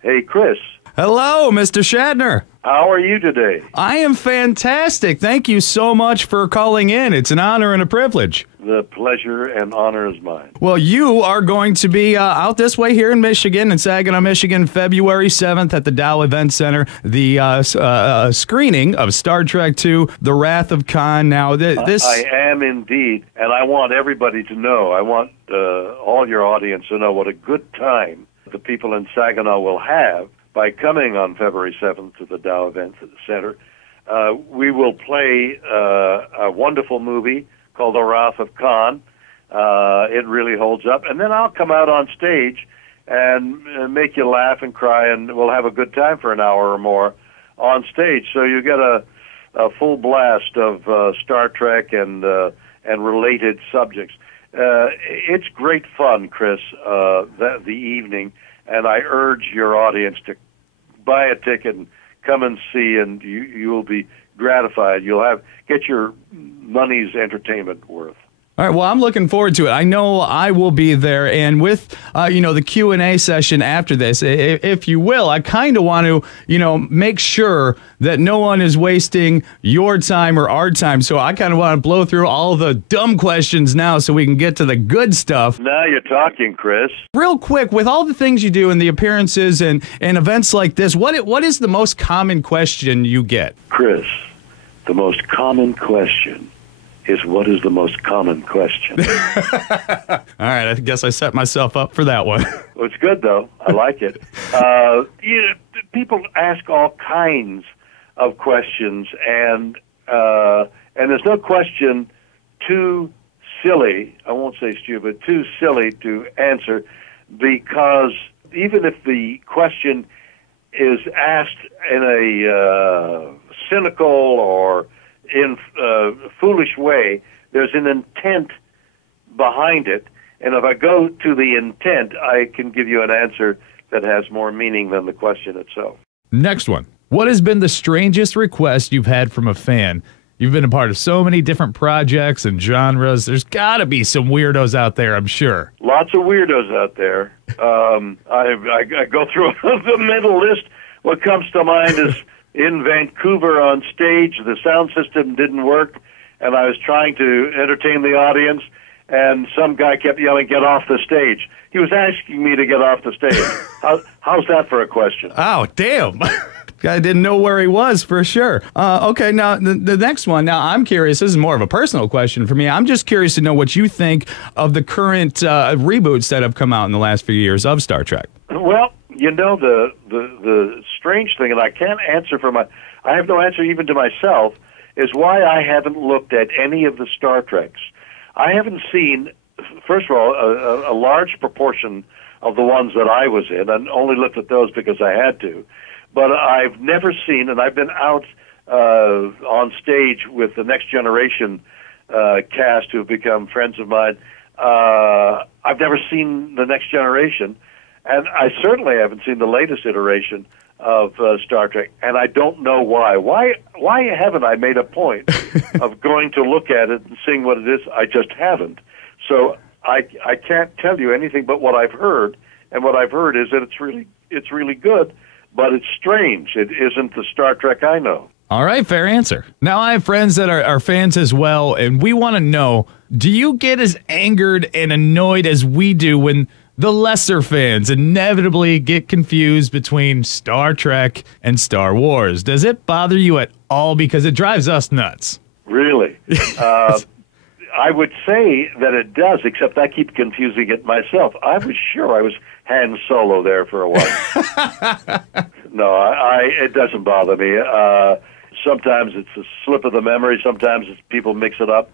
Hey, Chris. Hello, Mr. Shatner. How are you today? I am fantastic. Thank you so much for calling in. It's an honor and a privilege. The pleasure and honor is mine. Well, you are going to be out this way here in Michigan, in Saginaw, Michigan, February 7th at the Dow Event Center, the screening of Star Trek II, The Wrath of Khan. Now, this... I am indeed, and I want everybody to know, I want all your audience to know what a good time the people in Saginaw will have by coming on February 7th to the Dow Event Center. We will play a wonderful movie called The Wrath of Khan. It really holds up. And then I'll come out on stage and make you laugh and cry, and we'll have a good time for an hour or more on stage. So you get a full blast of Star Trek and related subjects. It's great fun, Chris, the evening, and I urge your audience to buy a ticket and come and see, and you will be gratified. You'll get your money's entertainment worth. All right, well, I'm looking forward to it. I know I will be there, and with the Q&A session after this, if you will, I kind of want to make sure that no one is wasting your time or our time. So I kind of want to blow through all the dumb questions now so we can get to the good stuff. Now you're talking, Chris. Real quick, with all the things you do and the appearances and events like this, what is the most common question you get? Chris, the most common question is, what is the most common question? All right, I guess I set myself up for that one. Well, it's good, though. I like it. People ask all kinds of questions, and there's no question too silly, I won't say stupid, too silly to answer, because even if the question is asked in a cynical or in a foolish way, there's an intent behind it. And if I go to the intent, I can give you an answer that has more meaning than the question itself. Next one. What has been the strangest request you've had from a fan? You've been a part of so many different projects and genres. There's got to be some weirdos out there, I'm sure. Lots of weirdos out there. I go through the mental list. What comes to mind is in Vancouver on stage, the sound system didn't work, and I was trying to entertain the audience, and some guy kept yelling, "Get off the stage." He was asking me to get off the stage. How's that for a question? Oh, damn. I didn't know where he was for sure. Okay, now the next one. Now, I'm curious. This is more of a personal question for me. I'm just curious to know what you think of the current reboots that have come out in the last few years of Star Trek. Well, the strange thing, and I can't answer I have no answer even to myself, is why I haven't looked at any of the Star Treks. I haven't seen, first of all, a large proportion of the ones that I was in, and only looked at those because I had to. But I've never seen, and I've been out on stage with the Next Generation cast who have become friends of mine. I've never seen the Next Generation, and I certainly haven't seen the latest iteration of Star Trek, and I don't know why. Why haven't I made a point of going to look at it and seeing what it is? I just haven't. So I can't tell you anything but what I've heard, and what I've heard is that it's really good, but it's strange. It isn't the Star Trek I know. All right, fair answer. Now, I have friends that are fans as well, and we want to know, do you get as angered and annoyed as we do when the lesser fans inevitably get confused between Star Trek and Star Wars? Does it bother you at all? Because it drives us nuts. Really? I would say that it does, except I keep confusing it myself. I was sure I was Han Solo there for a while. No, it doesn't bother me. Sometimes it's a slip of the memory. Sometimes people mix it up.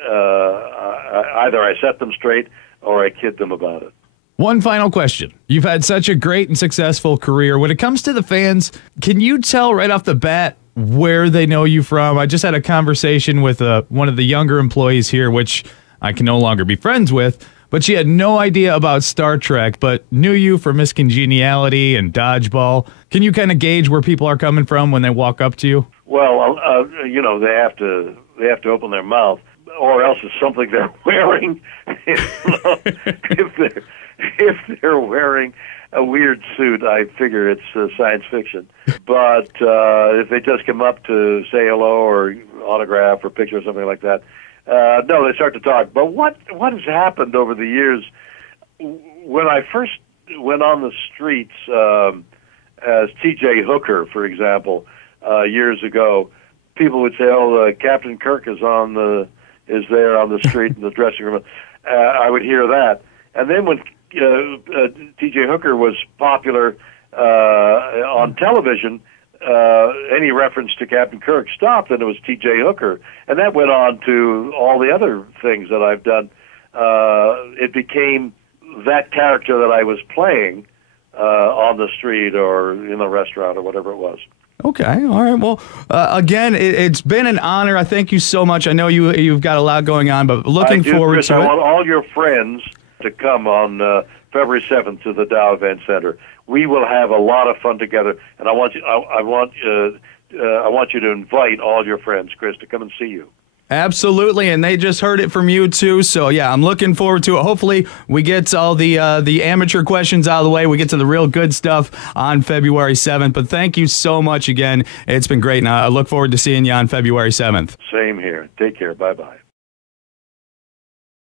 Either I set them straight or I kid them about it. One final question. You've had such a great and successful career. When it comes to the fans, can you tell right off the bat where they know you from? I just had a conversation with one of the younger employees here, which I can no longer be friends with, but she had no idea about Star Trek, but knew you for Miss Congeniality and Dodgeball. Can you kind of gauge where people are coming from when they walk up to you? Well, they have to open their mouth, or else it's something they're wearing. If they're wearing a weird suit, I figure it's science fiction. But if they just come up to say hello or autograph or picture or something like that, no, they start to talk. But what has happened over the years? When I first went on the streets as T.J. Hooker, for example, years ago, people would say, "Oh, Captain Kirk is there on the street in the dressing room." I would hear that, and then when T.J. Hooker was popular on television, any reference to Captain Kirk stopped, and it was T.J. Hooker, and that went on to all the other things that I've done. It became that character that I was playing on the street or in a restaurant or whatever it was. Okay, all right. Well, again, it's been an honor. I thank you so much. I know you've got a lot going on, but looking forward Chris, to I it. want all your friends to come on February 7th to the Dow Event Center. We will have a lot of fun together, and I want you to invite all your friends, Chris, to come and see you. Absolutely, and they just heard it from you too. So yeah, I'm looking forward to it. Hopefully, we get all the amateur questions out of the way. We get to the real good stuff on February 7th. But thank you so much again. It's been great, and I look forward to seeing you on February 7th. Same here. Take care. Bye bye.